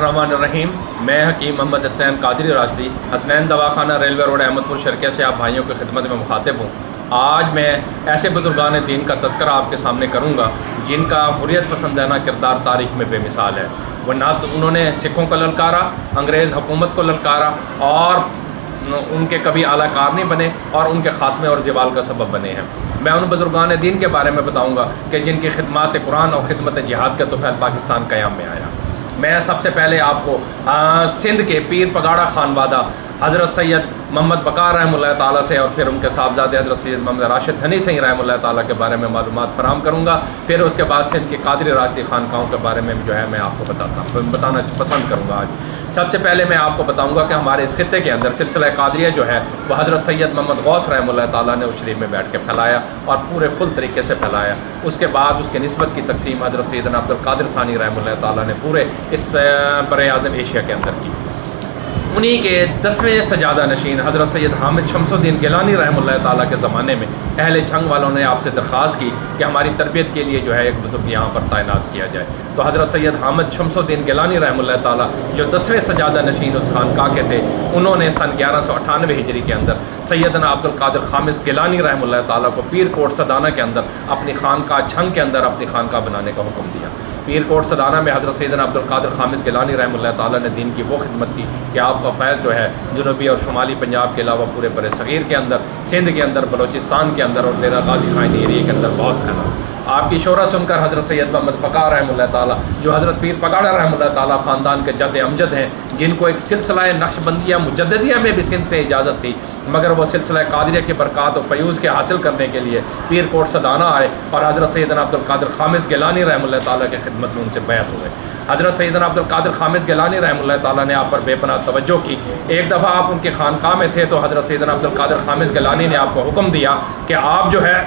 الرحمن الرحیم، میں حکیم محمد حسنین قادری راشدی حسنین دواخانہ ریلوے روڈ احمد پور شرقیہ سے آپ بھائیوں کی خدمت میں مخاطب ہوں۔ آج میں ایسے بزرگان دین کا تذکرہ آپ کے سامنے کروں گا جن کا حریت پسندانہ کردار تاریخ میں بے مثال ہے۔ وہ نہ تو انہوں نے سکھوں کو للکارا، انگریز حکومت کو للکارا اور ان کے کبھی اعلیٰ کار نہیں بنے اور ان کے خاتمے اور زوال کا سبب بنے ہیں۔ میں ان بزرگان دین کے بارے میں بتاؤں گا کہ جن کی خدمات قرآن اور خدمت جہاد کا طفیل پاکستان قیام میں آیا۔ میں سب سے پہلے آپ کو سندھ کے پیر پگاڑا خانوادہ حضرت سید محمد بقار رحمہ اللہ تعالیٰ سے اور پھر ان کے صاحبزادے حضرت سید محمد راشد دھنی سنگھ رحمہ اللہ تعالیٰ کے بارے میں معلومات فراہم کروں گا۔ پھر اس کے بعد سندھ کی قادری راشدی خانقاہوں کے بارے میں میں آپ کو بتانا پسند کروں گا۔ آج سب سے پہلے میں آپ کو بتاؤں گا کہ ہمارے اس خطے کے اندر سلسلہ قادریہ جو ہے وہ حضرت سید محمد غوث رحمہ اللہ تعالیٰ نے اس شریف میں بیٹھ کے پھیلایا اور پورے فل طریقے سے پھیلایا۔ اس کے بعد اس کے نسبت کی تقسیم حضرت سیدنا عبد القادر ثانی رحمہ اللہ تعالیٰ نے پورے اس بر اعظم ایشیا کے اندر کی۔ انہی کے 10ویں سجادہ نشین حضرت سید حامد شمس الدین گیلانی رحمہ اللہ تعالیٰ کے زمانے میں اہل جھنگ والوں نے آپ سے درخواست کی کہ ہماری تربیت کے لیے جو ہے ایک بزرگ یہاں پر تعینات کیا جائے۔ تو حضرت سید حامد شمس الدین گیلانی رحمہ اللہ تعالیٰ جو 10ویں سجادہ نشین اس خانقاہ کے تھے، انہوں نے سن 1198 ہجری کے اندر سیدنا عبد القادر خامس گیلانی رحمہ اللہ تعالیٰ کو پیر کوٹ سدانہ کے اندر اپنی خانقاہ جھنگ کے اندر اپنی خانقاہ بنانے کا حکم دیا۔ پیر کوٹ سدانہ میں حضرت سیدنا عبد القادر خامس گیلانی رحمہ اللہ تعالیٰ نے دین کی وہ خدمت کی کہ آپ کا فیض جو ہے جنوبی اور شمالی پنجاب کے علاوہ پورے بر صغیر کے اندر، سندھ کے اندر، بلوچستان کے اندر اور ڈیرہ غازی خان ایریے کے اندر بہت پھیلا۔ آپ کی شہرت سن کر حضرت سید محمد بقار رحمہ اللہ تعالیٰ جو حضرت پیر پگاڑا رحمہ اللہ تعالیٰ خاندان کے جد امجد ہیں، جن کو ایک سلسلہ نقش بندیہ مجددیہ میں بھی سندھ سے اجازت تھی، مگر وہ سلسلہ قادریہ کی برکات و فیوز کے حاصل کرنے کے لیے پیر کوٹ سدانہ آئے اور حضرت سیدنا عبد القادر خامس گیلانی رحمہ اللہ تعالیٰ کی خدمت میں ان سے بیعت ہوئے۔ حضرت سیدنا عبد القادر خامس گیلانی رحمہ اللہ تعالیٰ نے آپ پر بے پناہ توجہ کی۔ ایک دفعہ آپ ان کے خانقاہ میں تھے تو حضرت سیدنا عبد القادر خامس گیلانی نے آپ کو حکم دیا کہ آپ جو ہے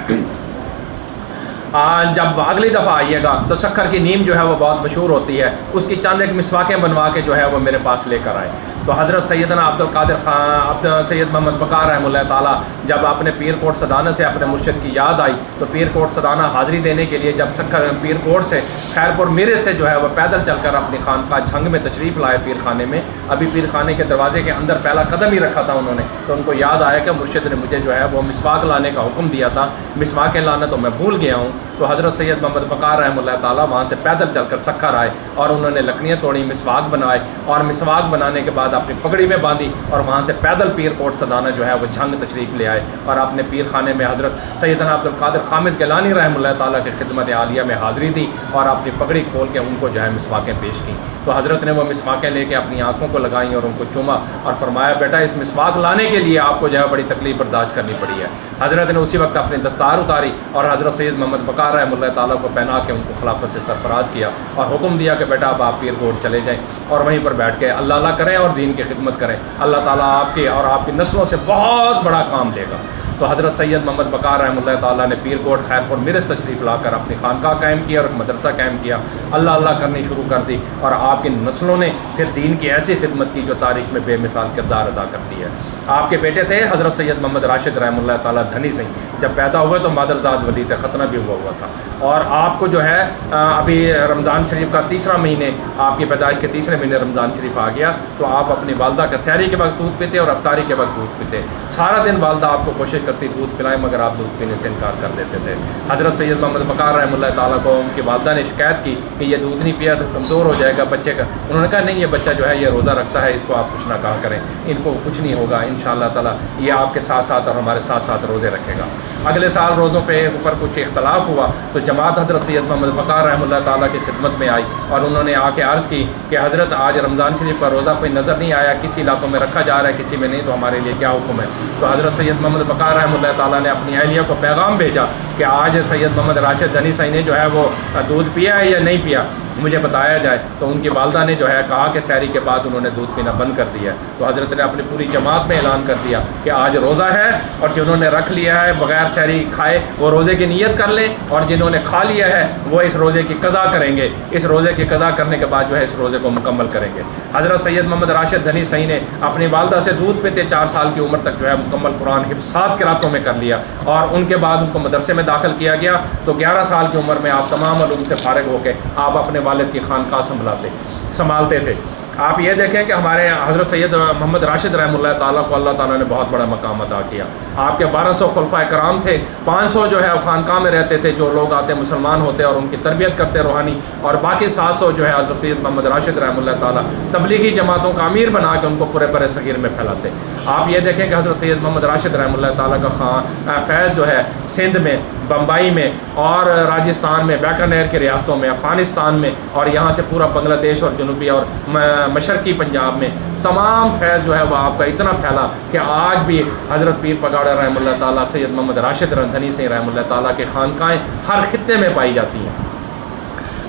جب اگلی دفعہ آئیے گا تو شکر کی نیم جو ہے وہ بہت مشہور ہوتی ہے، اس کی چند ایک مسواکیں بنوا کے جو ہے وہ میرے پاس لے کر آئے۔ تو حضرت سیدنا عبد القادر سید محمد بقار رحمہ اللہ تعالیٰ جب اپنے پیر کوٹ سدانہ سے اپنے مرشد کی یاد آئی تو پیر کوٹ سدانہ حاضری دینے کے لیے جب سکر پیر کوٹ سے خیرپور میرے سے جو ہے وہ پیدل چل کر اپنی خانقاہ جھنگ میں تشریف لائے پیر خانے میں، ابھی پیر خانے کے دروازے کے اندر پہلا قدم ہی رکھا تھا انہوں نے، تو ان کو یاد آیا کہ مرشد نے مجھے جو ہے وہ مسواک لانے کا حکم دیا تھا، مسواکیں لانا تو میں بھول گیا ہوں۔ تو حضرت سید محمد بقار رحمہ اللہ تعالیٰ وہاں سے پیدل چل کر سکر آئے اور انہوں نے لکڑیاں توڑی، مسواک بنائے اور مسواک بنانے کے بعد اپنی پگڑی میں باندھی اور وہاں سے پیدل پیر کوٹ سدانہ جو ہے وہ جھنگ تشریف لے آئے اور اپنے پیر خانے میں حضرت سیدنا عبد القادر خامس گیلانی رحمہ اللہ تعالیٰ کی خدمت عالیہ میں حاضری دی اور اپنی پگڑی کھول کے ان کو جو ہے مسواکیں پیش کی۔ تو حضرت نے وہ مسواکیں لے کے اپنی آنکھوں کو لگائیں اور ان کو چوما اور فرمایا بیٹا اس مسواک لانے کے لیے آپ کو جو ہے بڑی تکلیف برداشت کرنی پڑی ہے۔ حضرت نے اسی وقت اپنی دستار اتاری اور حضرت سید محمد بقار رحمہ اللہ تعالیٰ کو پہنا کے ان کو خلافت سے سرفراز کیا اور حکم دیا کہ بیٹا اب آپ پیر کوٹ چلے جائیں اور وہیں پر بیٹھ کے اللہ اللہ کریں اور دین کی خدمت کریں، اللہ تعالیٰ آپ کے اور آپ کی نسلوں سے بہت بڑا کام لے گا۔ تو حضرت سید محمد بقار رحمہ اللہ تعالیٰ نے پیر کوٹ خیرپور میرس تشریف لا کر اپنی خانقاہ قائم کیا اور ایک مدرسہ قائم کیا، اللہ اللہ کرنی شروع کر دی اور آپ کی نسلوں نے پھر دین کی ایسی خدمت کی جو تاریخ میں بے مثال کردار ادا کرتی ہے۔ آپ کے بیٹے تھے حضرت سید محمد راشد رحمہ اللہ تعالیٰ دھنی سنگھ، جب پیدا ہوئے تو مادرزاد ولی تھے، ختنہ بھی ہوا تھا اور آپ کو جو ہے ابھی رمضان شریف کا تیسرا مہینے، آپ کی پیدائش کے تیسرے مہینے رمضان شریف آ گیا تو آپ اپنی والدہ کا سحری کے وقت دودھ پیتے اور افطاری کے وقت دودھ پیتے، سارا دن والدہ آپ کو کوشش کرتی دودھ پلائیں مگر آپ دودھ پینے سے انکار کر دیتے تھے۔ حضرت سید محمد بقار رحمہ اللہ تعالیٰ کو ان کی والدہ نے شکایت کی کہ یہ دودھ نہیں پیا تو کمزور ہو جائے گا بچے کا، انہوں نے کہا نہیں یہ بچہ جو ہے یہ روزہ رکھتا ہے، اس کو آپ کچھ نہ کہا کریں، ان کو کچھ نہیں ہوگا، انشاءاللہ تعالیٰ یہ آپ کے ساتھ ساتھ اور ہمارے ساتھ ساتھ روزے رکھے گا۔ اگلے سال روزوں پہ اوپر کچھ اختلاف ہوا تو جماعت حضرت سید محمد بقار رحمہ اللہ تعالیٰ کی خدمت میں آئی اور انہوں نے آ کے عرض کی کہ حضرت آج رمضان شریف کا روزہ کوئی نظر نہیں آیا، کسی علاقوں میں رکھا جا رہا ہے کسی میں نہیں، تو ہمارے لیے کیا حکم ہے؟ تو حضرت سید محمد بقار رحمہ اللہ تعالیٰ نے اپنی اہلیہ کو پیغام بھیجا کہ آج سید محمد راشد دھنی سنگھ نے جو ہے وہ دودھ پیا ہے یا نہیں پیا، مجھے بتایا جائے۔ تو ان کی والدہ نے جو ہے کہا کہ سحری کے بعد انہوں نے دودھ پینا بند کر دیا، تو حضرت نے اپنی پوری جماعت میں اعلان کر دیا کہ آج روزہ ہے اور جنہوں نے رکھ لیا ہے بغیر سحری کھائے وہ روزے کی نیت کر لیں اور جنہوں نے کھا لیا ہے وہ اس روزے کی قضا کریں گے، اس روزے کی قضا کرنے کے بعد جو ہے اس روزے کو مکمل کریں گے۔ حضرت سید محمد راشد دھنی سنگھ نے اپنی والدہ سے دودھ پیتے 4 سال کی عمر تک جو ہے مکمل قرآن حفظ 7 قراتوں میں کر لیا اور ان کے بعد ان کو مدرسے میں داخل کیا گیا تو 11 سال کی عمر میں آپ تمام علوم سے فارغ ہو کے آپ اپنے والد کی خانقاہ سنبھالتے تھے۔ آپ یہ دیکھیں کہ ہمارے حضرت سید محمد راشد رحمہ اللہ تعالیٰ کو اللہ تعالیٰ نے بہت بڑا مقام عطا کیا. آپ کے 1200 خلفائے کرام تھے, 500 جو ہے خانقاہ میں رہتے تھے, جو لوگ آتے مسلمان ہوتے اور ان کی تربیت کرتے روحانی, اور باقی 700 جو ہے حضرت سید محمد راشد رحمہ اللہ تعالیٰ تبلیغی جماعتوں کا امیر بنا کے ان کو پورے بر صغیر میں پھیلاتے. آپ یہ دیکھیں کہ حضرت سید محمد راشد رحمہ اللہ تعالیٰ کا فیض جو ہے سندھ میں, بمبئی میں اور راجستھان میں, بیکانیر کی ریاستوں میں, افغانستان میں, اور یہاں سے پورا بنگلہ دیش اور جنوبی اور مشرقی پنجاب میں تمام فیض جو ہے وہ آپ کا اتنا پھیلا کہ آج بھی حضرت پیر پگاڑا رحمہ اللہ تعالیٰ, سید محمد راشد رندھنی سے رحمہ اللہ تعالیٰ کے خانقاہیں ہر خطے میں پائی جاتی ہیں.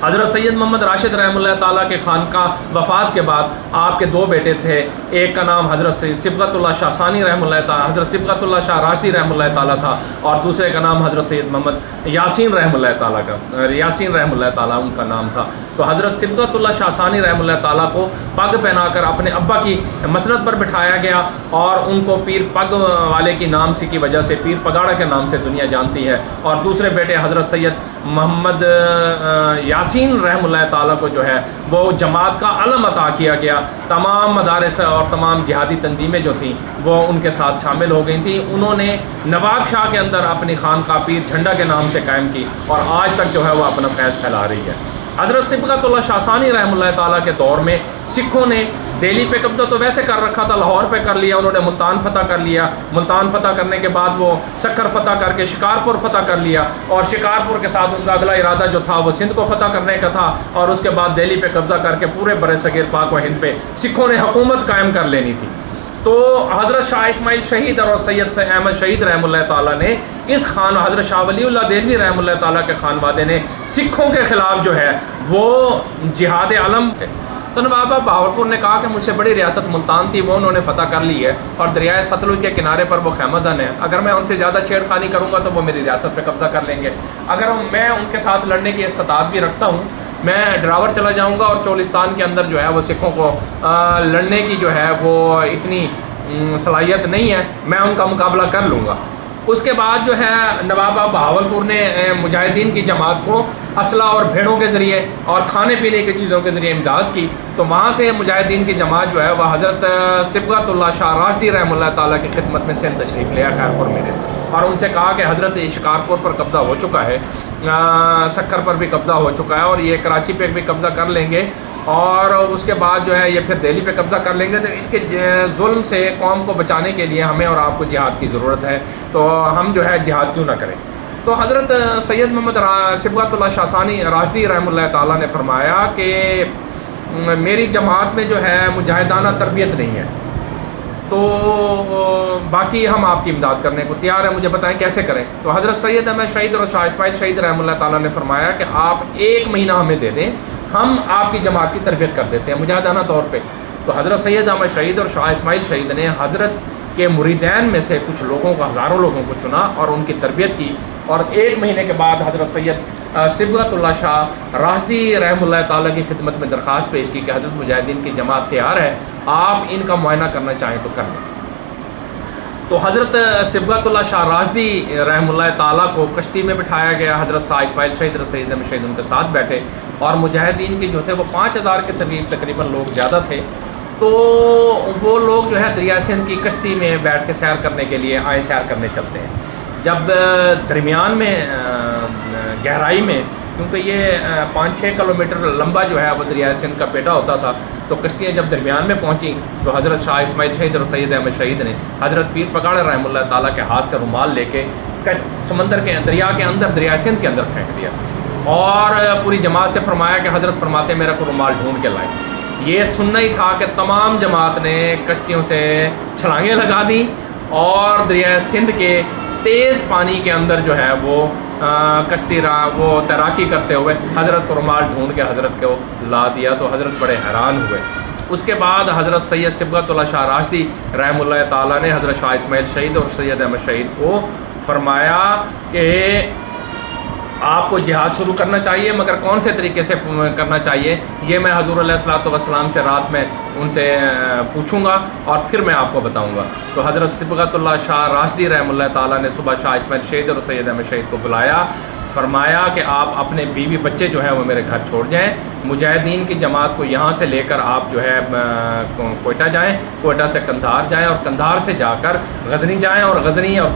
حضرت سید محمد راشد رحمہ اللہ تعالیٰ کے خانقاہ وفات کے بعد آپ کے 2 بیٹے تھے. ایک کا نام حضرت صبغت اللہ شاہ ثانی رحمہ اللہ تعالیٰ, حضرت صبغت اللہ شاہ راشدی رحمہ اللہ تعالیٰ تھا, اور دوسرے کا نام حضرت سید محمد یاسین رحمہ اللہ تعالیٰ یاسین رحمہ اللہ تعالیٰ ان کا نام تھا. تو حضرت صبغت اللہ شاہ ثانی رحمہ اللہ تعالیٰ کو پگ پہنا کر اپنے ابا کی مسند پر بٹھایا گیا, اور ان کو پیر پگ والے کی نام سے کی وجہ سے پیر پگاڑا کے نام سے دنیا جانتی ہے. اور دوسرے بیٹے حضرت سید محمد یاسین رحمہ اللہ تعالیٰ کو جو ہے وہ جماعت کا علم عطا کیا گیا. تمام مدارس اور تمام جہادی تنظیمیں جو تھیں وہ ان کے ساتھ شامل ہو گئی تھیں. انہوں نے نواب شاہ کے اندر اپنی خانقاہ پیر جھنڈا کے نام سے قائم کی, اور آج تک جو ہے وہ اپنا فیض پھیلا رہی ہے. حضرت صبغت اللہ شاہ ثانی رحمہ اللہ تعالیٰ کے دور میں سکھوں نے دہلی پہ قبضہ تو ویسے کر رکھا تھا, لاہور پہ کر لیا, انہوں نے ملتان فتح کر لیا. ملتان فتح کرنے کے بعد وہ سکر فتح کر کے شکارپور فتح کر لیا, اور شکارپور کے ساتھ ان کا اگلا ارادہ جو تھا وہ سندھ کو فتح کرنے کا تھا, اور اس کے بعد دہلی پہ قبضہ کر کے پورے بر صغیر پاک و ہند پہ سکھوں نے حکومت قائم کر لینی تھی. تو حضرت شاہ اسماعیل شہید اور سید احمد شہید رحمہ اللہ تعالیٰ نے اس حضرت شاہ ولی اللہ دہلوی رحمہ اللہ تعالیٰ کے خانوادے نے سکھوں کے خلاف جو ہے وہ جہاد علم. تو نواب بہاولپور نے کہا کہ مجھ سے بڑی ریاست ملتان تھی, وہ انہوں نے فتح کر لی ہے, اور دریائے ستلج کے کنارے پر وہ خیمہ زن ہے. اگر میں ان سے زیادہ چھیڑ خانی کروں گا تو وہ میری ریاست پہ قبضہ کر لیں گے. اگر میں ان کے ساتھ لڑنے کی استطاعت بھی رکھتا ہوں, میں ڈراور چلا جاؤں گا, اور چولستان کے اندر جو ہے وہ سکھوں کو لڑنے کی جو ہے وہ اتنی صلاحیت نہیں ہے, میں ان کا مقابلہ کر لوں گا. اس کے بعد جو ہے نواب بہاولپور نے مجاہدین کی جماعت کو اسلحہ اور بھیڑوں کے ذریعے اور کھانے پینے کی چیزوں کے ذریعے امداد کی. تو وہاں سے مجاہدین کی جماعت جو ہے وہ حضرت صبغت اللہ شاہ راشدی رحمہ اللہ تعالیٰ کی خدمت میں سندھ تشریف لیا خیرپور میں, اور ان سے کہا کہ حضرت شکارپور پر قبضہ ہو چکا ہے, سکر پر بھی قبضہ ہو چکا ہے, اور یہ کراچی پہ بھی قبضہ کر لیں گے, اور اس کے بعد جو ہے یہ پھر دہلی پہ قبضہ کر لیں گے. تو ان کے ظلم سے قوم کو بچانے کے لیے ہمیں اور آپ کو جہاد کی ضرورت ہے, تو ہم جو ہے جہاد کیوں نہ کریں. تو حضرت سید محمد صبغت اللہ شاہ ثانی راشدی رحمہ اللہ تعالیٰ نے فرمایا کہ میری جماعت میں جو ہے مجاہدانہ تربیت نہیں ہے, تو باقی ہم آپ کی امداد کرنے کو تیار ہیں, مجھے بتائیں کیسے کریں. تو حضرت سید احمد شہید اور شاہ اسماعیل شہید رحمہ اللہ تعالیٰ نے فرمایا کہ آپ 1 مہینہ ہمیں دے دیں, ہم آپ کی جماعت کی تربیت کر دیتے ہیں مجاہدانہ طور پہ. تو حضرت سید احمد شہید اور شاہ اسماعیل شہید نے حضرت کے مریدین میں سے کچھ لوگوں کو, ہزاروں لوگوں کو چنا اور ان کی تربیت کی, اور 1 مہینے کے بعد حضرت سید صبغت اللہ شاہ راشدی رحمہ اللہ تعالیٰ کی خدمت میں درخواست پیش کی کہ حضرت مجاہدین کی جماعت تیار ہے, آپ ان کا معائنہ کرنا چاہیں تو کر لیں. تو حضرت صبغت اللہ شاہ راشدی رحمہ اللہ تعالیٰ کو کشتی میں بٹھایا گیا, حضرت شاہ اسماعیل شہید اور سید احمد شہید ان کے ساتھ بیٹھے, اور مجاہدین کے جو تھے وہ 5000 کے تقریباً لوگ زیادہ تھے. تو وہ لوگ جو ہے دریا سندھ کی کشتی میں بیٹھ کے سیر کرنے کے لیے سیر کرنے چلتے ہیں. جب درمیان میں گہرائی میں, کیونکہ یہ 5-6 کلومیٹر لمبا جو ہے وہ دریائے سندھ کا پیٹا ہوتا تھا, تو کشتیاں جب درمیان میں پہنچیں تو حضرت شاہ اسماعیل شہید اور سید احمد شہید نے حضرت پیر پگاڑا رحمہ اللہ تعالیٰ کے ہاتھ سے رومال لے کے سمندر کے دریا کے اندر, دریائے سندھ کے اندر پھینک دیا, اور پوری جماعت سے فرمایا کہ حضرت فرماتے میرا کو رومال ڈھونڈ کے لائیں. یہ سننا ہی تھا کہ تمام جماعت نے کشتیوں سے چھلانگیں لگا دیں, اور دریائے سندھ کے تیز پانی کے اندر جو ہے وہ کشتی وہ تیراکی کرتے ہوئے حضرت کو رومال ڈھونڈ کے حضرت کو لا دیا. تو حضرت بڑے حیران ہوئے. اس کے بعد حضرت سید صبغت اللہ شاہ راشدی رحمہ اللہ تعالیٰ نے حضرت شاہ اسماعیل شہید اور سید احمد شہید کو فرمایا کہ آپ کو جہاد شروع کرنا چاہیے, مگر کون سے طریقے سے کرنا چاہیے یہ میں حضور علیہ الصلوۃ والسلام سے رات میں ان سے پوچھوں گا, اور پھر میں آپ کو بتاؤں گا. تو حضرت صبغت اللہ شاہ راشدی رحمہ اللہ تعالیٰ نے صبح شاہ اسماعیل شہید اور سید احمد شہید کو بلایا, فرمایا کہ آپ اپنے بیوی بچے جو ہیں وہ میرے گھر چھوڑ جائیں، مجاہدین کی جماعت کو یہاں سے لے کر آپ جو ہے کوئٹہ جائیں، کوئٹہ سے قندھار جائیں، اور قندھار سے جا کر غزنی جائیں، اور غزنی اور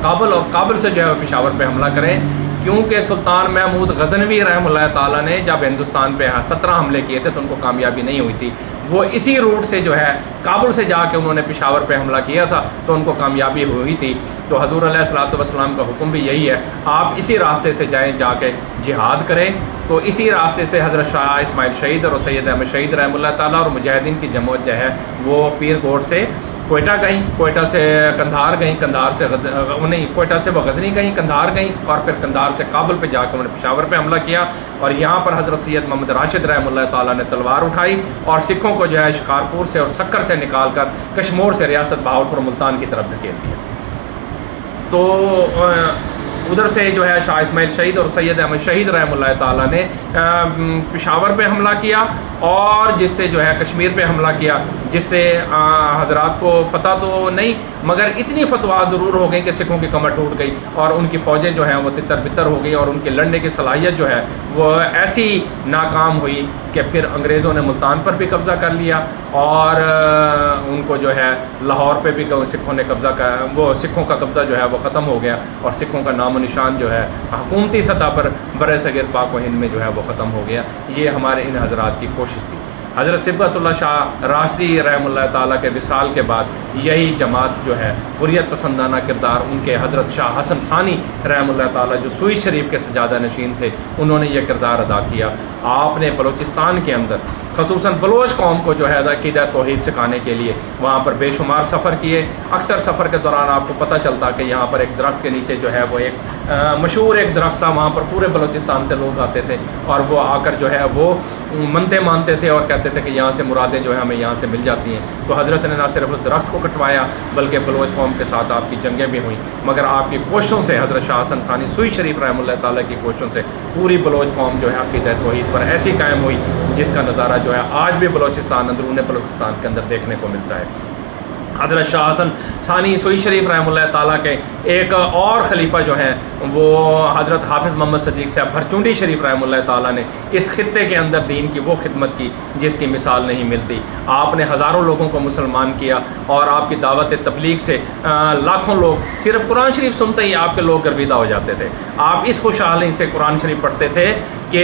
کابل سے جو ہے پشاور پہ حملہ کریں، کیونکہ سلطان محمود غزنوی رحمہ اللہ تعالیٰ نے جب ہندوستان پہ 17 حملے کیے تھے تو ان کو کامیابی نہیں ہوئی تھی، وہ اسی روٹ سے جو ہے کابل سے جا کے انہوں نے پشاور پہ حملہ کیا تھا تو ان کو کامیابی ہوئی تھی۔ تو حضور علیہ الصلوۃ والسلام کا حکم بھی یہی ہے، آپ اسی راستے سے جائیں، جا کے جہاد کریں۔ تو اسی راستے سے حضرت شاہ اسماعیل شہید اور سید احمد شہید رحمہ اللہ تعالیٰ اور مجاہدین کی جماعت جو ہے وہ پیر کوٹ سے کوئٹہ گئیں، کوئٹہ سے قندھار گئیں، قندھار سے کوئٹہ سے وہ غزنی گئیں، قندھار گئیں، اور پھر قندھار سے کابل پہ جا کے انہوں نے پشاور پہ حملہ کیا، اور یہاں پر حضرت سید محمد راشد رحمہ اللہ تعالیٰ نے تلوار اٹھائی اور سکھوں کو جو ہے شکارپور سے اور سکر سے نکال کر کشمور سے ریاست بہاولپور ملتان کی طرف دھکیل دیا۔ تو ادھر سے جو ہے شاہ اسماعیل شہید اور سید احمد شہید رحمہ اللہ تعالیٰ نے پشاور پہ حملہ کیا، اور جس سے جو ہے کشمیر پہ حملہ کیا، جس سے حضرات کو فتح تو نہیں مگر اتنی فتویٰ ضرور ہو گئی کہ سکھوں کی کمر ٹوٹ گئی اور ان کی فوجیں جو ہیں وہ تتر بتر ہو گئی، اور ان کے لڑنے کی صلاحیت جو ہے وہ ایسی ناکام ہوئی کہ پھر انگریزوں نے ملتان پر بھی قبضہ کر لیا، اور ان کو جو ہے لاہور پہ بھی سکھوں نے قبضہ کر، وہ سکھوں کا قبضہ جو ہے وہ ختم ہو گیا، اور سکھوں کا نام و نشان جو ہے حکومتی سطح پر برِ صغیر پاک و ہند میں جو ہے وہ ختم ہو گیا۔ یہ ہمارے ان حضرات کی کوشش تھی۔ حضرت صبغت اللہ شاہ راشدی رحمہ اللہ تعالیٰ کے وصال کے بعد یہی جماعت جو ہے حریت پسندانہ کردار ان کے حضرت شاہ حسن ثانی رحمہ اللہ تعالیٰ جو سوئی شریف کے سجادہ نشین تھے، انہوں نے یہ کردار ادا کیا۔ آپ نے بلوچستان کے اندر خصوصاً بلوچ قوم کو جو ہے عقیدہ توحید سکھانے کے لیے وہاں پر بے شمار سفر کیے۔ اکثر سفر کے دوران آپ کو پتہ چلتا کہ یہاں پر ایک درخت کے نیچے جو ہے وہ ایک مشہور ایک درخت تھا، وہاں پر پورے بلوچستان سے لوگ آتے تھے اور وہ آ کر جو ہے وہ منتیں مانتے تھے اور کہتے تھے کہ یہاں سے مرادیں جو ہے ہمیں یہاں سے مل جاتی ہیں۔ تو حضرت نے نہ صرف اس درخت کو کٹوایا بلکہ بلوچ قوم کے ساتھ آپ کی جنگیں بھی ہوئیں، مگر آپ کی کوششوں سے حضرت شاہ حسن ثانی سوئی شریف رحمہ اللہ تعالیٰ کی کوششوں سے پوری بلوچ قوم جو ہے عقیدہ توحید پر ایسی قائم ہوئی جس کا نظارہ جو ہے آج بھی بلوچستان اندرون بلوچستان کے اندر دیکھنے کو ملتا ہے۔ حضرت شاہ حسن ثانی سوئی شریف رحمہ اللہ تعالیٰ کے ایک اور خلیفہ جو ہیں وہ حضرت حافظ محمد صدیق صاحب بھرچونڈی شریف رحمہ اللہ تعالیٰ نے اس خطے کے اندر دین کی وہ خدمت کی جس کی مثال نہیں ملتی۔ آپ نے ہزاروں لوگوں کو مسلمان کیا اور آپ کی دعوت تبلیغ سے لاکھوں لوگ صرف قرآن شریف سنتے ہی آپ کے لوگ گرویدہ ہو جاتے تھے۔ آپ اس خوشحالی سے قرآن شریف پڑھتے تھے کہ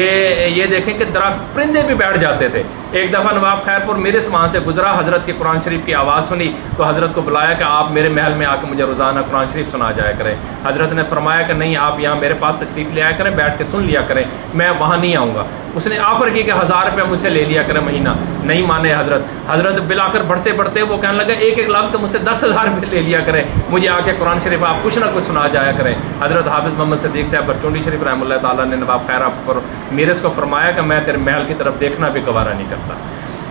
یہ دیکھیں کہ درخت پرندے بھی بیٹھ جاتے تھے۔ ایک دفعہ نواب خیرپور میرے سمان سے گزرا، حضرت کی قرآن شریف کی آواز سنی تو حضرت کو بلایا کہ آپ میرے محل میں آ کے مجھے روزانہ قرآن شریف سنا جایا کریں۔ حضرت نے فرمایا کہ نہیں، آپ یہاں میرے پاس تشریف لے آیا کریں، بیٹھ کے سن لیا کریں، میں وہاں نہیں آؤں گا۔ اس نے آفر کی کہ 1000 روپے مجھ سے لے لیا کریں مہینہ، نہیں مانے حضرت بالآخر بڑھتے بڑھتے وہ کہنے لگا ایک لفظ تو مجھ سے 10,000 روپے لے لیا کریں، مجھے آ کے قرآن شریف آپ کچھ نہ کچھ سنا جایا کریں۔ حضرت حافظ محمد صدیق صاحب بھرچونڈی شریف رحمہ اللہ تعالیٰ نے نواب خیرپور میرے کو فرمایا کہ میں تیرے محل کی طرف دیکھنا بھی گوارا نہیں کرتا۔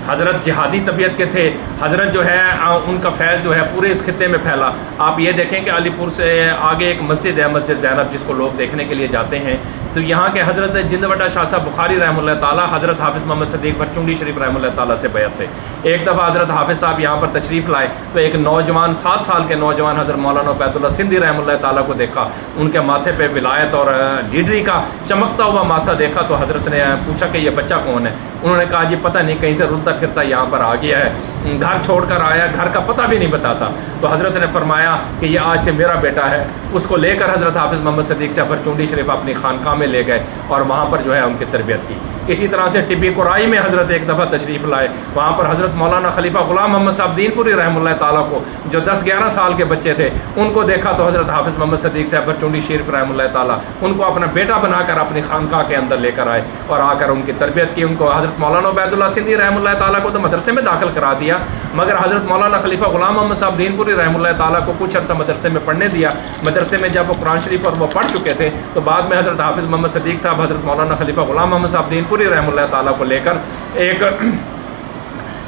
حضرت جہادی طبیعت کے تھے، حضرت جو ہے ان کا فیض جو ہے پورے اس خطے میں پھیلا۔ آپ یہ دیکھیں کہ علی پور سے آگے ایک مسجد ہے، مسجد زینب، جس کو لوگ دیکھنے کے لیے جاتے ہیں، تو یہاں کے حضرت جندوٹا شاہ صاحب بخاری رحمہ اللہ تعالیٰ حضرت حافظ محمد صدیق بھرچونڈی شریف رحمہ اللہ تعالیٰ سے بیعت تھے۔ ایک دفعہ حضرت حافظ صاحب یہاں پر تشریف لائے تو ایک نوجوان 7 سال کے نوجوان حضرت مولانا عبید اللہ سندھی رحمہ اللہ تعالیٰ کو دیکھا، ان کے ماتھے پہ ولایت اور لیڈری کا چمکتا ہوا ماتھا دیکھا تو حضرت نے پوچھا کہ یہ بچہ کون ہے؟ انہوں نے کہا یہ پتہ نہیں، کہیں سے رلتا پھرتا یہاں پر آ گیا ہے، گھر چھوڑ کر آیا، گھر کا پتہ بھی نہیں بتاتا۔ تو حضرت نے فرمایا کہ یہ آج سے میرا بیٹا ہے۔ اس کو لے کر حضرت حافظ محمد صدیق صاحب بھرچونڈی شریف اپنی خانقاہ میں لے گئے اور وہاں پر جو ہے ان کی تربیت کی۔ اسی طرح سے ٹبی قرائی میں حضرت ایک دفعہ تشریف لائے، وہاں پر حضرت مولانا خلیفہ غلام محمد صاحب دین پوری رحمہ اللہ تعالیٰ کو جو 10-11 سال کے بچے تھے ان کو دیکھا تو حضرت حافظ محمد صدیق صاحب بھرچونڈی شریف رحمہ اللہ تعالیٰ ان کو اپنا بیٹا بنا کر اپنی خانقاہ کے اندر لے کر آئے اور آ کر ان کی تربیت کی۔ ان کو حضرت مولانا عبید اللہ سندھی رحمہ اللہ تعالیٰ کو تو مدرسے میں داخل کرا دیا، مگر حضرت مولانا خلیفہ غلام محمد صاحب دین پوری رحمہ اللہ تعالیٰ کو کچھ عرصہ مدرسے میں پڑھنے دیا۔ مدرسے میں جب وہ قرآن شریف اور وہ پڑھ چکے تھے تو بعد میں حضرت حافظ محمد صدیق صاحب حضرت مولانا خلیفہ غلام محمد صاحب دین پوری رحمہ اللہ تعالیٰ کو لے کر ایک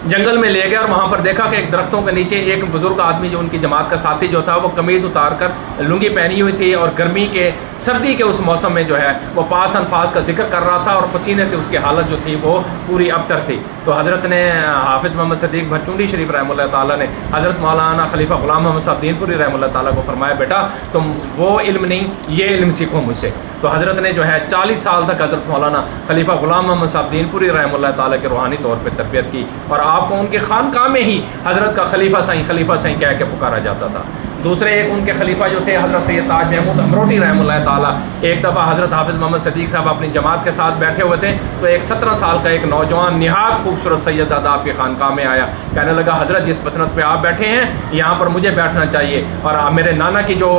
جنگل میں لے گئے اور وہاں پر دیکھا کہ ایک درختوں کے نیچے ایک بزرگ آدمی جو ان کی جماعت کا ساتھی جو تھا وہ قمیض اتار کر لنگی پہنی ہوئی تھی اور گرمی کے سردی کے اس موسم میں جو ہے وہ پاس انفاس کا ذکر کر رہا تھا اور پسینے سے اس کی حالت جو تھی وہ پوری ابتر تھی. تو حضرت نے حافظ محمد صدیق بھرچونڈی شریف رحمہ اللہ تعالیٰ نے حضرت مولانا خلیفہ غلام محمد صاحب دین پوری رحمہ اللہ تعالیٰ کو فرمایا بیٹا تم وہ علم نہیں یہ علم سیکھو مجھ سے. تو حضرت نے جو ہے 40 سال تک حضرت مولانا خلیفہ غلام محمد صاحب دین پوری رحمہ اللہ تعالیٰ کے روحانی طور پہ تربیت کی اور آپ کو ان کے خانقاہ میں ہی حضرت کا خلیفہ سائیں کہہ کے پکارا جاتا تھا. دوسرے ایک ان کے خلیفہ جو تھے حضرت سید تاج محمود امروٹی رحمہ اللہ تعالیٰ، ایک دفعہ حضرت حافظ محمد صدیق صاحب اپنی جماعت کے ساتھ بیٹھے ہوئے تھے تو ایک 17 سال کا ایک نوجوان نہایت خوبصورت سید زادہ آپ کے خانقاہ میں آیا. کہنے لگا حضرت جس مسند پہ آپ بیٹھے ہیں یہاں پر مجھے بیٹھنا چاہیے اور میرے نانا کی جو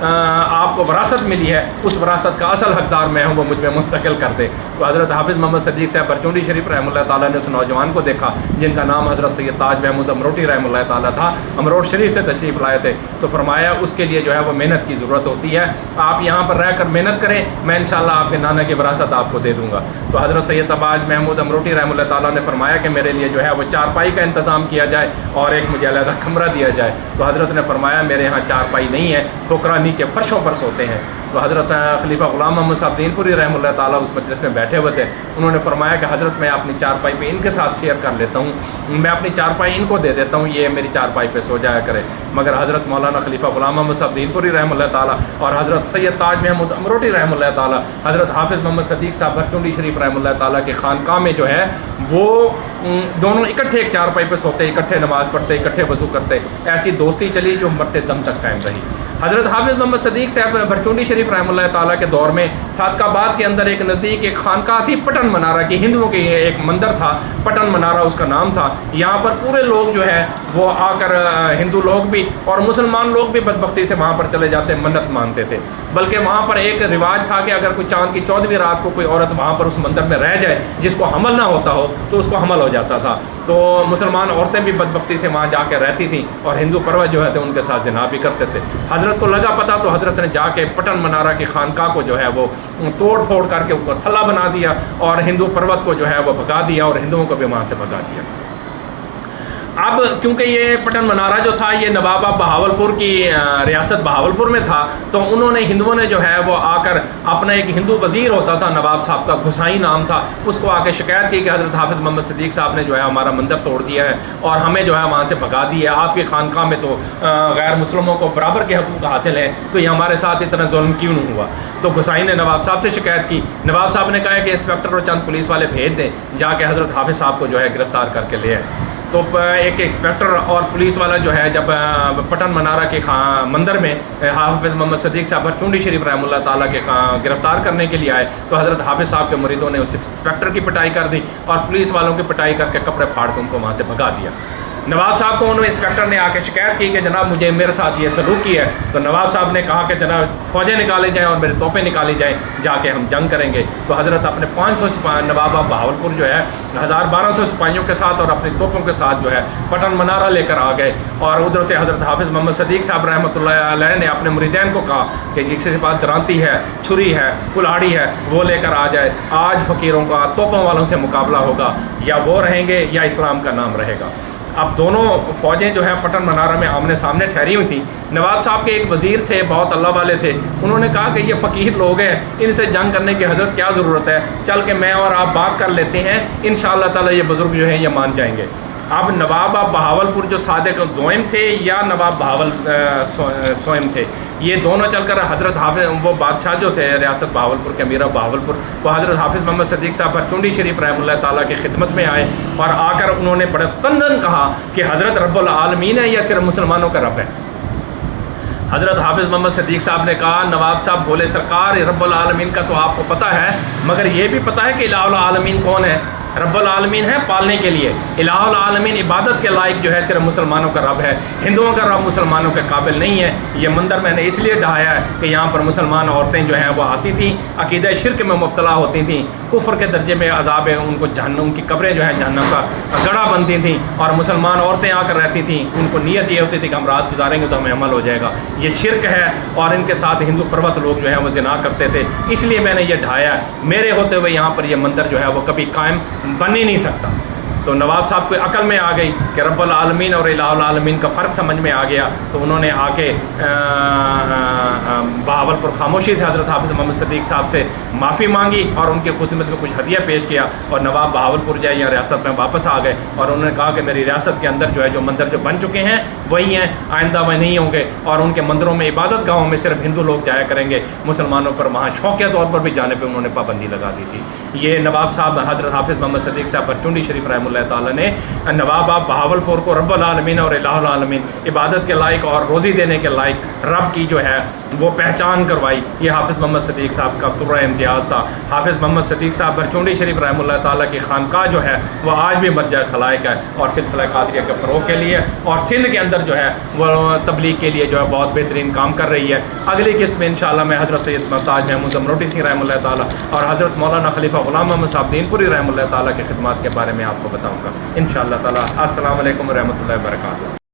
آپ کو وراثت ملی ہے اس وراثت کا اصل حقدار میں ہوں وہ مجھ میں منتقل کر دے. تو حضرت حافظ محمد صدیق صاحب بھرچونڈی شریف رحمہ اللہ تعالیٰ نے اس نوجوان کو دیکھا جن کا نام حضرت سید تاج محمود امروٹی رحمہ اللہ تعالیٰ تھا، امروٹ شریف سے تشریف لائے تھے. تو فرمایا اس کے لیے جو ہے وہ محنت کی ضرورت ہوتی ہے، آپ یہاں پر رہ کر محنت کریں، میں انشاءاللہ آپ کے نانا کی وراثت آپ کو دے دوں گا. تو حضرت سید تاج محمود امروٹی رحمہ اللہ تعالیٰ نے فرمایا کہ میرے لیے جو ہے وہ چارپائی کا انتظام کیا جائے اور ایک مجھے علیحدہ کمرہ دیا جائے. تو حضرت نے فرمایا میرے یہاں چارپائی نہیں ہے، ٹھکرانی کے فرشوں پر سوتے ہیں. تو حضرت خلیفہ غلام محمد صاحب دین پوری رحمہ اللہ تعالیٰ اس مجلس میں بیٹھے ہوئے تھے. انہوں نے فرمایا کہ حضرت میں اپنی چارپائی پہ ان کے ساتھ شیئر کر لیتا ہوں، میں اپنی چارپائی ان کو دے دیتا ہوں، یہ میری چارپائی پہ سو جایا کرے. مگر حضرت مولانا خلیفہ غلام محمد صاحب دین پوری رحمہ اللہ تعالیٰ اور حضرت سید تاج محمود امروٹی رحمہ اللہ تعالیٰ حضرت حافظ محمد صدیق صاحب بھرچونڈی شریف رحمہ اللہ تعالیٰ کے خانقاہ میں جو ہے وہ دونوں اکٹھے ایک چارپائی پہ سوتے، اکٹھے نماز پڑھتے، اکٹھے وضو کرتے. ایسی دوستی چلی جو مرتے دم تک قائم رہی. حضرت حافظ محمد صدیق صاحب بھرچونڈی شریف رحمہ اللہ تعالیٰ کے دور میں صادق آباد کے اندر ایک نزدیک ایک خانقاہ تھی پٹن منارہ کی، ہندوؤں کی ایک مندر تھا پٹن منارہ اس کا نام تھا. یہاں پر پورے لوگ جو ہے وہ آ کر ہندو لوگ بھی اور مسلمان لوگ بھی بدبختی سے وہاں پر چلے جاتے منت مانتے تھے. بلکہ وہاں پر ایک رواج تھا کہ اگر کوئی چاند کی 14ویں رات کو کوئی عورت وہاں پر اس مندر میں رہ جائے جس کو حمل نہ ہوتا ہو تو اس کو حمل ہو جاتا تھا. تو مسلمان عورتیں بھی بدبختی سے وہاں جا کے رہتی تھیں اور ہندو پروت جو ہے ان کے ساتھ زنا بھی کرتے تھے. حضرت کو لگا پتہ تو حضرت نے جا کے پٹن منارہ کی خانقاہ کو جو ہے وہ توڑ پھوڑ کر کے اس کو تھلا بنا دیا اور ہندو پروت کو جو ہے وہ بھگا دیا اور ہندوؤں کو بھی وہاں سے بھگا دیا. اب کیونکہ یہ پٹن منارہ جو تھا یہ نواب بہاولپور کی ریاست بہاولپور میں تھا تو انہوں نے ہندوؤں نے جو ہے وہ آ کر اپنا ایک ہندو وزیر ہوتا تھا نواب صاحب کا گھسائی نام تھا، اس کو آ کے شکایت کی کہ حضرت حافظ محمد صدیق صاحب نے جو ہے ہمارا مندر توڑ دیا ہے اور ہمیں جو ہے وہاں سے بھگا دیا ہے، آپ کی خانقاہ میں تو غیر مسلموں کو برابر کے حقوق حاصل ہیں تو یہ ہمارے ساتھ اتنا ظلم کیوں نہیں ہوا. تو گھسائی نے نواب صاحب سے شکایت کی. نواب صاحب نے کہا کہ انسپیکٹر اور چند پولیس والے بھیج دیں جا کے حضرت حافظ صاحب کو جو ہے گرفتار کر کے لے آئے. تو ایک انسپیکٹر اور پولیس والا جو ہے جب پٹن منارہ کے مندر میں حافظ محمد صدیق صاحب بھرچونڈی شریف رحمہ اللہ تعالیٰ کے گرفتار کرنے کے لیے آئے تو حضرت حافظ صاحب کے مریدوں نے اس انسپیکٹر کی پٹائی کر دی اور پولیس والوں کی پٹائی کر کے کپڑے پھاڑ کے ان کو وہاں سے بھگا دیا. نواب صاحب کو انہوں نے انسپیکٹر نے آ کے شکایت کی کہ جناب مجھے میرے ساتھ یہ سلوک کی ہے. تو نواب صاحب نے کہا کہ جناب فوجیں نکالے جائیں اور میرے توپیں نکالی جائیں، جا کے ہم جنگ کریں گے. تو حضرت اپنے 500 سپاہی نواب بہاولپور جو ہے 1200 سپاہیوں کے ساتھ اور اپنی توپوں کے ساتھ جو ہے پٹن منارہ لے کر آ گئے اور ادھر سے حضرت حافظ محمد صدیق صاحب رحمۃ اللہ علیہ نے اپنے مریدین کو کہا کہ جس کے پاس درانتی ہے، چھری ہے، کلاڑی ہے وہ لے کر آ جائے. آج فقیروں کا توپوں والوں سے مقابلہ ہوگا، یا وہ رہیں گے یا اسلام کا نام رہے گا. اب دونوں فوجیں جو ہیں پٹن منارہ میں آمنے سامنے ٹھہری ہوئی تھیں. نواب صاحب کے ایک وزیر تھے بہت اللہ والے تھے، انہوں نے کہا کہ یہ فقیر لوگ ہیں ان سے جنگ کرنے کی حضرت کیا ضرورت ہے، چل کے میں اور آپ بات کر لیتے ہیں، انشاءاللہ تعالی یہ بزرگ جو ہیں یہ مان جائیں گے. اب نواب بہاولپور جو صادق دوئم تھے یا نواب بہاول سوئم تھے، یہ دونوں چل کر حضرت حافظ وہ بادشاہ جو تھے ریاست بہاولپور کے امیر بہاولپور وہ حضرت حافظ محمد صدیق صاحب بھرچونڈی شریف رحمہ اللہ تعالیٰ کی خدمت میں آئے اور آ کر انہوں نے بڑے تندن کہا کہ حضرت رب العالمین ہے یا صرف مسلمانوں کا رب ہے. حضرت حافظ محمد صدیق صاحب نے کہا نواب صاحب بولے سرکار رب العالمین کا تو آپ کو پتہ ہے مگر یہ بھی پتہ ہے کہ الہ العالمین کون ہے. رب العالمین ہے پالنے کے لیے، الہ العالمین عبادت کے لائق جو ہے صرف مسلمانوں کا رب ہے، ہندوؤں کا رب مسلمانوں کے قابل نہیں ہے. یہ مندر میں نے اس لیے ڈھایا ہے کہ یہاں پر مسلمان عورتیں جو ہیں وہ آتی تھیں، عقیدہ شرک میں مبتلا ہوتی تھیں، کفر کے درجے میں عذاب ہے، ان کو جہنم کی قبریں جو ہیں جہنم کا گڑھا بنتی تھیں اور مسلمان عورتیں آ کر رہتی تھیں. ان کو نیت یہ ہوتی تھی کہ ہم رات گزاریں گے تو ہمیں عمل ہو جائے گا. یہ شرک ہے اور ان کے ساتھ ہندو پروت لوگ جو ہیں وہ زنا کرتے تھے، اس لیے میں نے یہ ڈھایا. میرے ہوتے ہوئے یہاں پر یہ مندر جو ہے وہ کبھی قائم بن ہی نہیں سکتا. تو نواب صاحب کو عقل میں آ گئی کہ رب العالمین اور الہ العالمین کا فرق سمجھ میں آ گیا، تو انہوں نے آ کے بہاولپور خاموشی سے حضرت حافظ محمد صدیق صاحب سے معافی مانگی اور ان کی خدمت میں کچھ ہدیہ پیش کیا، اور نواب بہاولپور جو ہے یا ریاست میں واپس آ گئے، اور انہوں نے کہا کہ میری ریاست کے اندر جو ہے جو مندر جو بن چکے ہیں وہی ہیں، آئندہ وہ نہیں ہوں گے، اور ان کے مندروں میں عبادت گاہوں میں صرف ہندو لوگ جایا کریں گے، مسلمانوں پر وہاں شوقیہ طور پر بھی جانے پہ انہوں نے پابندی لگا دی تھی۔ یہ نواب صاحب حضرت حافظ محمد صدیق صاحب برچونڈی شریف رحمہ اللہ تعالیٰ نے نواب آپ بہاولپور کو رب العالمین اور الہ العالمین، عبادت کے لائق اور روزی دینے کے لائق رب کی جو ہے وہ پہچان کروائی۔ یہ حافظ محمد صدیق صاحب کا پورا امتیاز تھا۔ حافظ محمد صدیق صاحب برچونڈی شریف رحمہ اللہ تعالیٰ کی خانقاہ جو ہے وہ آج بھی مرجع خلائق ہے، اور سلسلہ قادریہ کے فروغ کے لیے اور سندھ کے اندر جو ہے وہ تبلیغ کے لیے جو ہے بہت بہترین کام کر رہی ہے۔ اگلی قسط میں انشاءاللہ میں حضرت سید محتاج محمود زمروٹی سنگھ رحمہ اللہ تعالیٰ اور حضرت مولانا خلیفہ غلام محمد صاحب دین پوری رحمہ اللہ تعالیٰ کی خدمات کے بارے میں آپ کو بتاؤں گا انشاءاللہ تعالیٰ۔ السلام علیکم ورحمۃ اللہ وبرکاتہ۔